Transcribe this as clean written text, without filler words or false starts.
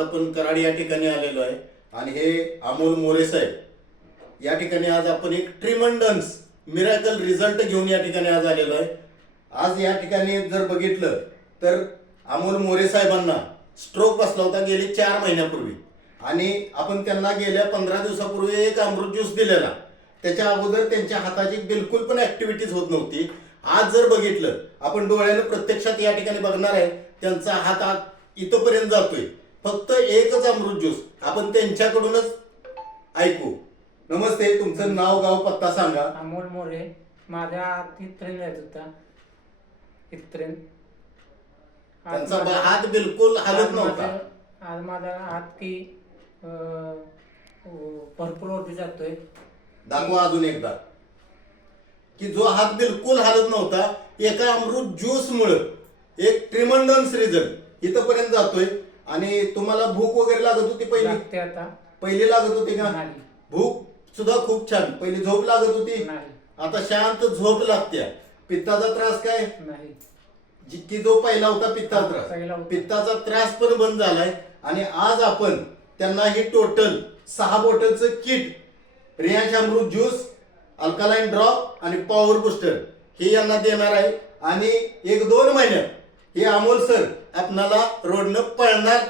आपण कराड या ठिकाणी आलेलो आहे आणि हे अमोल मोरे साहेब या ठिकाणी आज आपण एक ट्रिमंडन्स मिराकल रिझल्ट घेऊन या ठिकाणी आज आलेलो आहे। आज या ठिकाणी जर बघितलं तर अमोल मोरे साहेबांना स्ट्रोक बसला होता गेली 4 महिन्यापूर्वी आणि आपण त्यांना गेल्या 15 दिवसापूर्वी एक अमृत ज्यूस दिलेला। त्याच्या अगोदर त्यांच्या हाताची बिलकुल पण ऍक्टिव्हिटीज होत नव्हती। आज जर बघितलं आपण डोळ्याने प्रत्यक्षात या ठिकाणी बघणार आहे त्यांचा हात इथपर्यंत जातोय। फक्त एकच अमृत ज्यूस आपण त्यांच्याकडूनच ऐकू। नमस्ते, तुमचं नाव गाव पत्ता सांगा। अमोल मोरे, माझ्या हात इथपर्यंत येत होता, इथपर्यंत। त्यांचा हात बिलकुल हलत नव्हता। आज माझा हात की भरपूर वरती जातोय। दाखवा अजून एकदा की जो हात बिलकुल हलत नव्हता एका अमृत ज्यूस मुळे एक ट्रिमंडन्स रिझल्ट इथपर्यंत जातोय। आणि तुम्हाला भूक वगैरे लागत होती लागते आता? पहिली लागत होती का? नाही। भूक सुद्धा खूप छान। पहिली झोप लागत होती, नाही। आता शांत झोप लागते। पित्ताचा त्रास काय? नाही। जितकी जो पहिला होता पित्ताचा त्रास, पित्ताचा त्रास पण बंद झालाय। आणि आज आपण त्यांना ही टोटल 6 बॉटलचं किट रियांश अमृत ज्यूस, अल्कलाइन ड्रॉप आणि पॉवर बूस्टर हे यांना देणार आहे। आणि 1-2 महिन्यात हे अमोल सर आपणाला रोडनं पळणार।